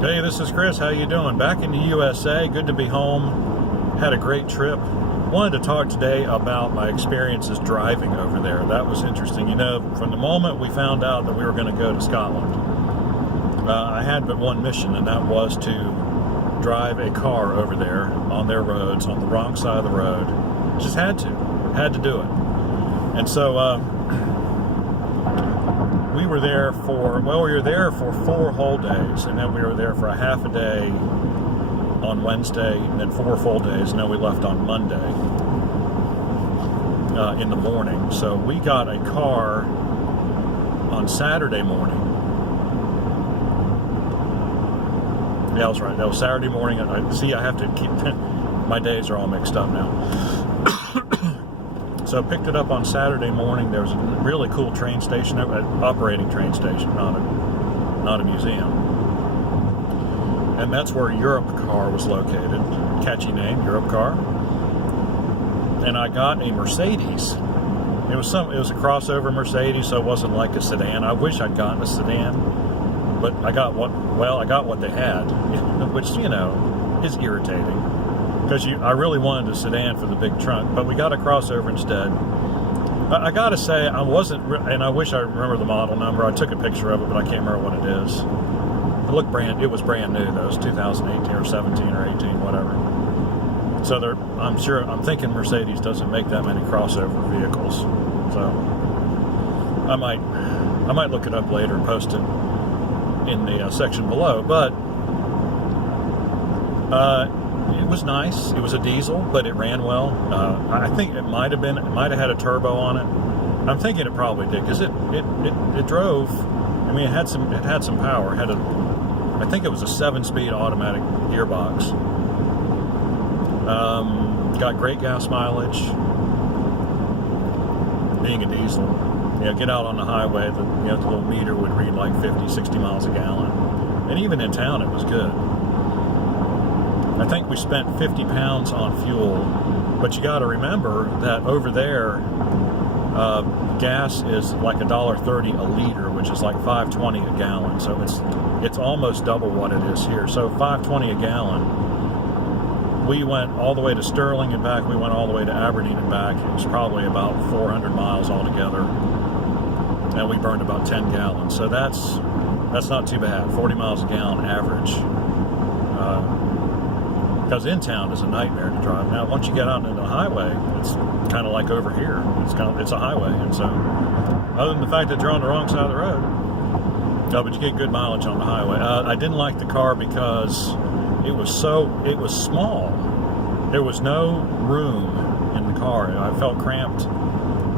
Hey, this is Chris. How you doing? Back in the USA. Good to be home. Had a great trip. Wanted to talk today about my experiences driving over there. That was interesting. You know, from the moment we found out that we were going to go to Scotland, I had but one mission, and that was to drive a car over there on their roads, on the wrong side of the road. Just had to do it. And so we were there for 4 whole days, and then we were there for a half a day on Wednesday, and then 4 full days, and then we left on Monday in the morning. So we got a car on Saturday morning. Yeah, I was right. That was Saturday morning. I have to keep, my days are all mixed up now. So I picked it up on Saturday morning. There was a really cool train station, an operating train station, not a museum. And that's where Europe Car was located. Catchy name, Europe Car. And I got a Mercedes. It was a crossover Mercedes, so it wasn't like a sedan. I wish I'd gotten a sedan, but I got what they had, which, you know, is irritating. Because I really wanted a sedan for the big trunk, but we got a crossover instead. I gotta say, and I wish I remember the model number. I took a picture of it, but I can't remember what it is. It was brand new, though. It was 2018 or 17 or 18, whatever. So I'm thinking Mercedes doesn't make that many crossover vehicles. So I might look it up later and post it in the section below. But it was nice. It was a diesel, but it ran well. I think it might have had a turbo on it. I'm thinking it probably did, because it drove. I mean, it had some power. I think it was a 7-speed automatic gearbox. Got great gas mileage. Being a diesel, get out on the highway, the little meter would read like 50, 60 miles a gallon, and even in town it was good. I think we spent 50 pounds on fuel, but you got to remember that over there, gas is like $1.30 a liter, which is like $5.20 a gallon. So it's almost double what it is here. So $5.20 a gallon. We went all the way to Sterling and back. We went all the way to Aberdeen and back. It was probably about 400 miles altogether, and we burned about 10 gallons. So that's not too bad. 40 miles a gallon average. Because in town is a nightmare to drive. Now, once you get out into the highway, it's kind of like over here. It's a highway, and so other than the fact that you're on the wrong side of the road, no, but you get good mileage on the highway. I didn't like the car because it was small. There was no room in the car. I felt cramped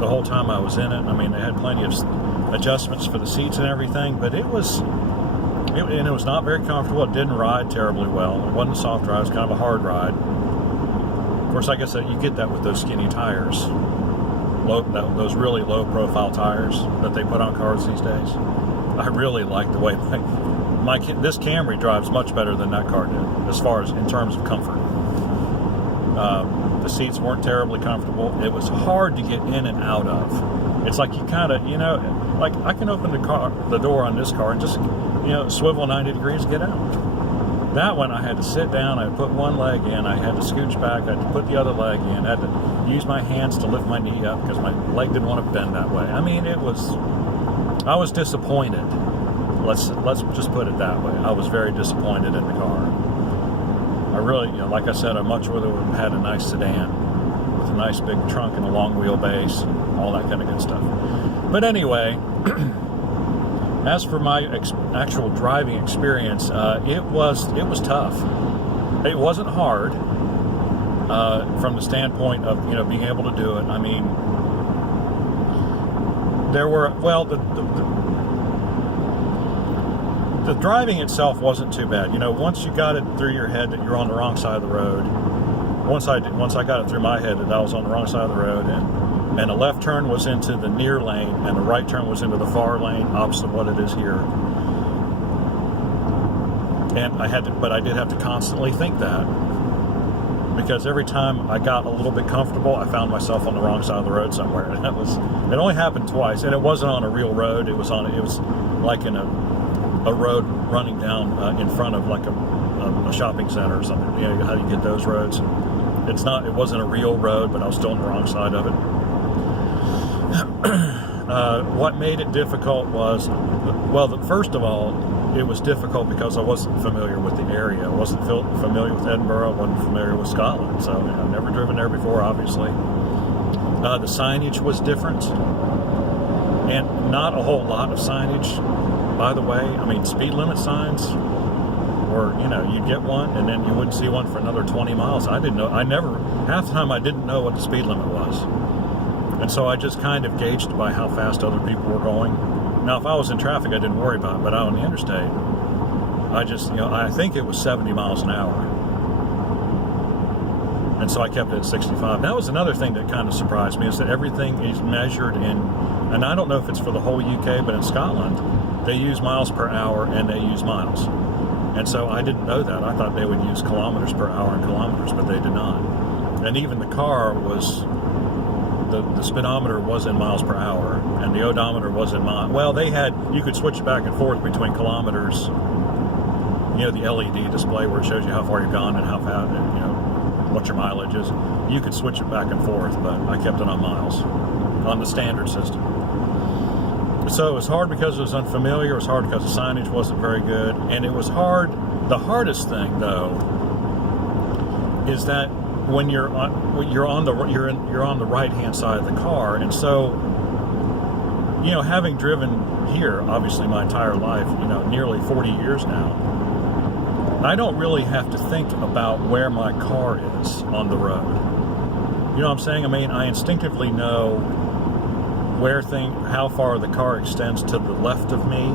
the whole time I was in it. I mean, they had plenty of adjustments for the seats and everything, but it was not very comfortable. It didn't ride terribly well. It wasn't a soft ride. It was kind of a hard ride. Of course, I guess that you get that with those skinny tires, those really low-profile tires that they put on cars these days. I really like the way this Camry drives much better than that car did, as far as in terms of comfort. The seats weren't terribly comfortable. It was hard to get in and out of. It's like you kind of, like I can open the door on this car and just, swivel 90 degrees and get out. That one I had to sit down, I had to put one leg in, I had to scooch back, I had to put the other leg in, I had to use my hands to lift my knee up because my leg didn't want to bend that way. I mean, I was disappointed. Let's just put it that way. I was very disappointed in the car. I really, like I said, I much rather would have had a nice sedan with a nice big trunk and a long wheelbase, all that kind of good stuff. But anyway, as for my actual driving experience, it was tough. It wasn't hard from the standpoint of being able to do it. I mean, there were the driving itself wasn't too bad. Once you got it through your head that you're on the wrong side of the road. Once I got it through my head that I was on the wrong side of the road, and a left turn was into the near lane, and a right turn was into the far lane, opposite what it is here. And I did have to constantly think that, because every time I got a little bit comfortable, I found myself on the wrong side of the road somewhere. And it only happened twice, and it wasn't on a real road. It was like in a a road running down in front of like a shopping center or something. You know how you get those roads. It wasn't a real road, but I was still on the wrong side of it. What made it difficult was, well, first of all, it was difficult because I wasn't familiar with the area. I wasn't familiar with Edinburgh. I wasn't familiar with Scotland. So I've never driven there before, obviously. The signage was different. And not a whole lot of signage, by the way. I mean, speed limit signs were, you'd get one and then you wouldn't see one for another 20 miles. I didn't know. Half the time I didn't know what the speed limit was. And so I just kind of gauged by how fast other people were going. Now, if I was in traffic, I didn't worry about it, but out on the interstate, I think it was 70 miles an hour. And so I kept it at 65. That was another thing that kind of surprised me, is that everything is measured in, and I don't know if it's for the whole UK, but in Scotland, they use miles per hour and they use miles. And so I didn't know that. I thought they would use kilometers per hour and kilometers, but they did not. And even the car was, the speedometer was in miles per hour, and the odometer was in miles. Well, you could switch back and forth between kilometers, the LED display where it shows you how far you've gone and how fast, what your mileage is. You could switch it back and forth, but I kept it on miles, on the standard system. So it was hard because it was unfamiliar. It was hard because the signage wasn't very good, and it was hard. The hardest thing, though, is that when you're on the right hand side of the car, and so having driven here obviously my entire life, nearly 40 years now, I don't really have to think about where my car is on the road. You know what I'm saying? I mean, I instinctively know how far the car extends to the left of me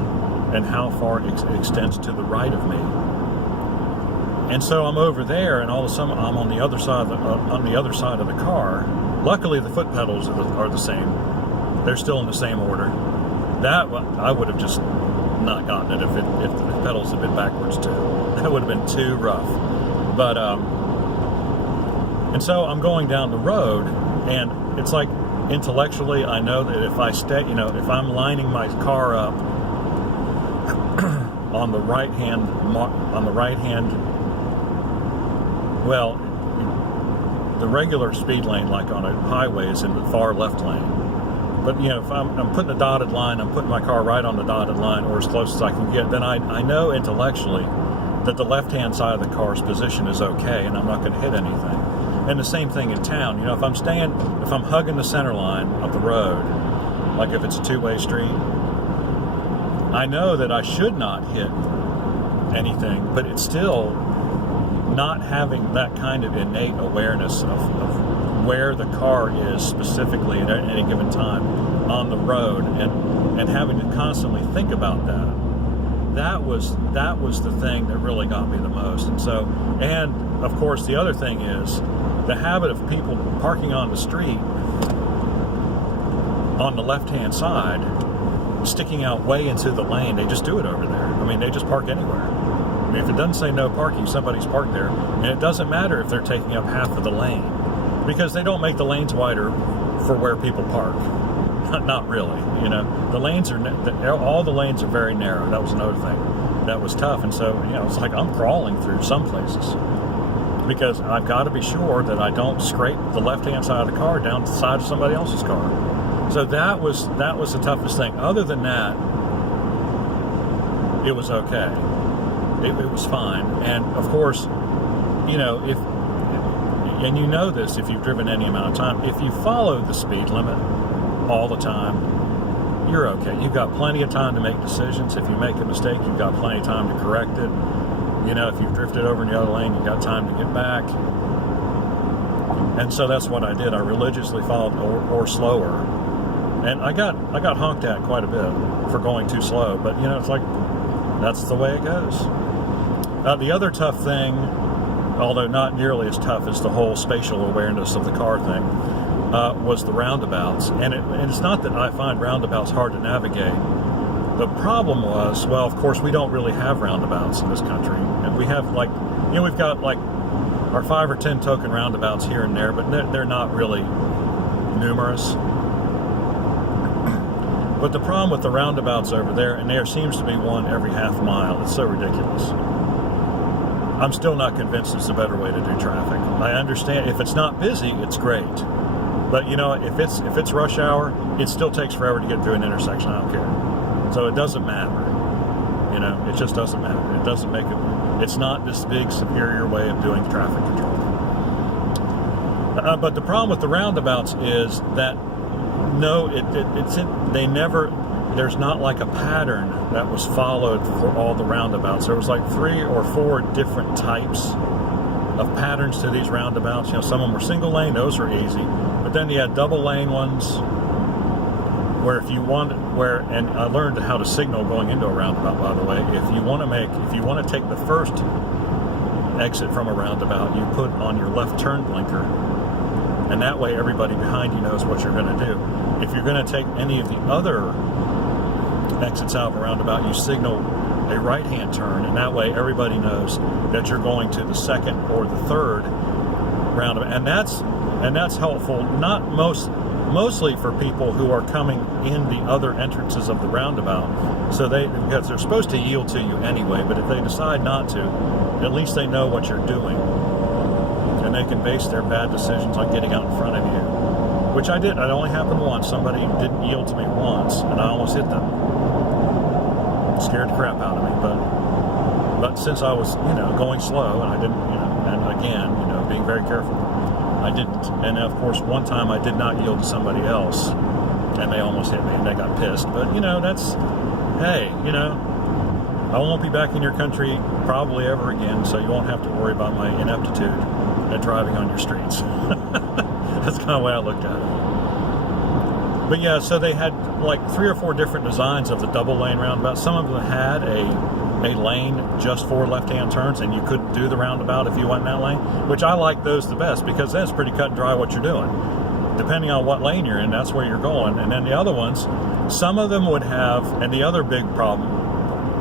and how far it extends to the right of me. And so I'm over there, and all of a sudden I'm on the other side of the car. Luckily, the foot pedals are the same. They're still in the same order. That I would have just not gotten it if the pedals had been backwards too. That would have been too rough. But and so I'm going down the road, and it's like intellectually I know that if I stay, if I'm lining my car up on the right hand. Well, the regular speed lane, like on a highway, is in the far left lane. But, if I'm putting a dotted line, I'm putting my car right on the dotted line, or as close as I can get, then I know intellectually that the left-hand side of the car's position is okay, and I'm not going to hit anything. And the same thing in town. If I'm hugging the center line of the road, like if it's a two-way street, I know that I should not hit anything, but it's still not having that kind of innate awareness of where the car is specifically at any given time on the road, and having to constantly think about that was the thing that really got me the most. And of course the other thing is the habit of people parking on the street on the left-hand side, sticking out way into the lane. They just do it over there. I mean, they just park anywhere. I mean, if it doesn't say no parking, somebody's parked there, and it doesn't matter if they're taking up half of the lane, because they don't make the lanes wider for where people park. Not really, The lanes all the lanes are very narrow. That was another thing that was tough, and so it's like I'm crawling through some places because I've got to be sure that I don't scrape the left-hand side of the car down the side of somebody else's car. So that was the toughest thing. Other than that, it was okay. It was fine. And of course, this if you've driven any amount of time, if you follow the speed limit all the time, you're okay. You've got plenty of time to make decisions. If you make a mistake, you've got plenty of time to correct it. If you've drifted over in the other lane, you've got time to get back. And so that's what I did. I religiously followed or slower. And I got honked at quite a bit for going too slow, but it's like that's the way it goes. The other tough thing, although not nearly as tough as the whole spatial awareness of the car thing, was the roundabouts. And it's not that I find roundabouts hard to navigate. The problem was, well, of course, we don't really have roundabouts in this country, and we have we've got our 5 or 10 token roundabouts here and there, but they're not really numerous. But the problem with the roundabouts over there, and there seems to be one every half mile, it's so ridiculous. I'm still not convinced it's a better way to do traffic. I understand if it's not busy, it's great. But you know, if it's rush hour, it still takes forever to get through an intersection. I don't care. So it doesn't matter. You know, it just doesn't matter. It doesn't make it. It's not this big superior way of doing traffic control. But the problem with the roundabouts is that there's not like a pattern that was followed for all the roundabouts. There was like 3 or 4 different types of patterns to these roundabouts. You know, some of them were single lane, those are easy. But then you had double lane ones where and I learned how to signal going into a roundabout, by the way. If you want to take the first exit from a roundabout, you put on your left turn blinker, and that way everybody behind you knows what you're going to do. If you're going to take any of the other exits out of a roundabout, you signal a right-hand turn, and that way everybody knows that you're going to the second or the third roundabout. And that's helpful, mostly for people who are coming in the other entrances of the roundabout. So because they're supposed to yield to you anyway, but if they decide not to, at least they know what you're doing, and they can base their bad decisions on getting out in front of you. Which I did. It only happened once. Somebody didn't yield to me once, and I almost hit them. It scared the crap out of me, but since I was, going slow, and I didn't, and again, being very careful, I didn't. And of course, one time I did not yield to somebody else, and they almost hit me, and they got pissed. But hey, I won't be back in your country probably ever again, so you won't have to worry about my ineptitude at driving on your streets. That's kind of the way I looked at it. But yeah, so they had like 3 or 4 different designs of the double lane roundabout. Some of them had a lane just for left-hand turns, and you couldn't do the roundabout if you went in that lane, which I like those the best, because then it's pretty cut and dry what you're doing. Depending on what lane you're in, that's where you're going. And then the other ones, some of them would have, and the other big problem,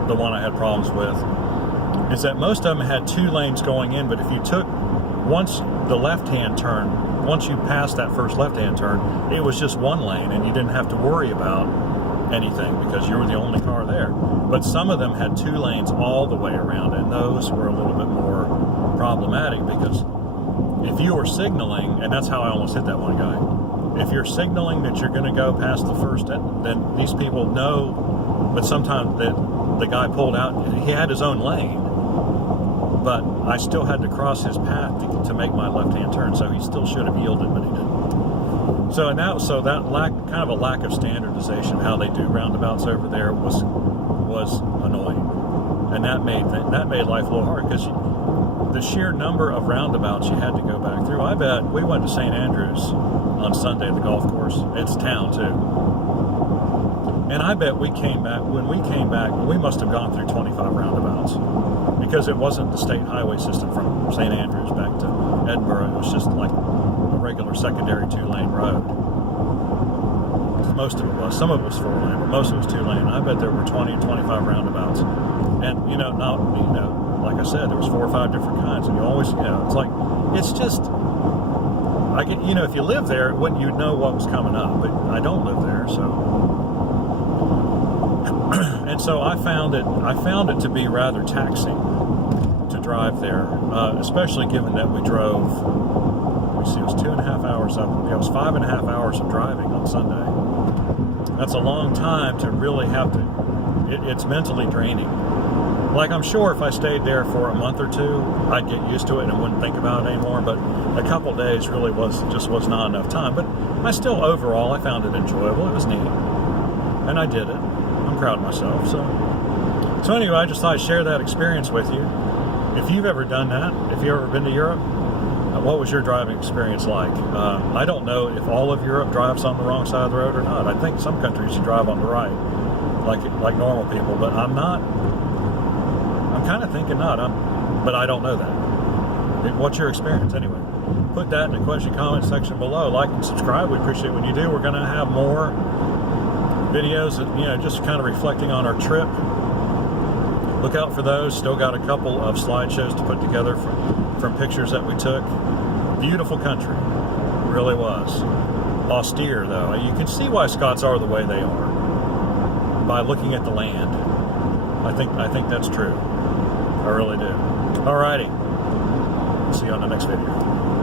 the one I had problems with, is that most of them had 2 lanes going in, but if you took once you passed that first left-hand turn, it was just 1 lane, and you didn't have to worry about anything because you were the only car there. But some of them had 2 lanes all the way around, and those were a little bit more problematic, because if you were signaling, and that's how I almost hit that one guy, if you're signaling that you're going to go past the first, then these people know, but sometimes the guy pulled out, he had his own lane, but I still had to cross his path to make my left-hand turn, so he still should have yielded, but he didn't. So that kind of a lack of standardization, how they do roundabouts over there, was annoying, and that made life a little hard, because the sheer number of roundabouts you had to go back through. I bet we went to St. Andrews on Sunday, the golf course. It's town too. And I bet when we came back, we must have gone through 25 roundabouts, because it wasn't the state highway system from St. Andrews back to Edinburgh. It was just like a regular secondary 2-lane road. Most of it was. Some of it was 4-lane, but most of it was 2-lane. I bet there were 20 or 25 roundabouts. And, like I said, there was 4 or 5 different kinds, and you always, it's just, if you live there, you'd know what was coming up, but I don't live there, so. And so I found it to be rather taxing to drive there, especially given that we drove, it was 2.5 hours up, it was 5.5 hours of driving on Sunday. That's a long time to really have to, it's mentally draining. Like, I'm sure if I stayed there for a month or 2, I'd get used to it and wouldn't think about it anymore, but a couple days really was not enough time. But I found it enjoyable. It was neat, and I did it. I'm proud of myself. So anyway, I just thought I'd share that experience with you. If you've ever done that, if you've ever been to Europe, what was your driving experience like? I don't know if all of Europe drives on the wrong side of the road or not. I think some countries you drive on the right, like normal people, but I'm kind of thinking not, but I don't know that. What's your experience anyway? Put that in the question comment section below. Like and subscribe. We appreciate when you do. We're going to have more videos, just kind of reflecting on our trip. Look out for those. Still got a couple of slideshows to put together from pictures that we took. Beautiful country. Really was. Austere, though. You can see why Scots are the way they are. by looking at the land. I think that's true. I really do. Alrighty. See you on the next video.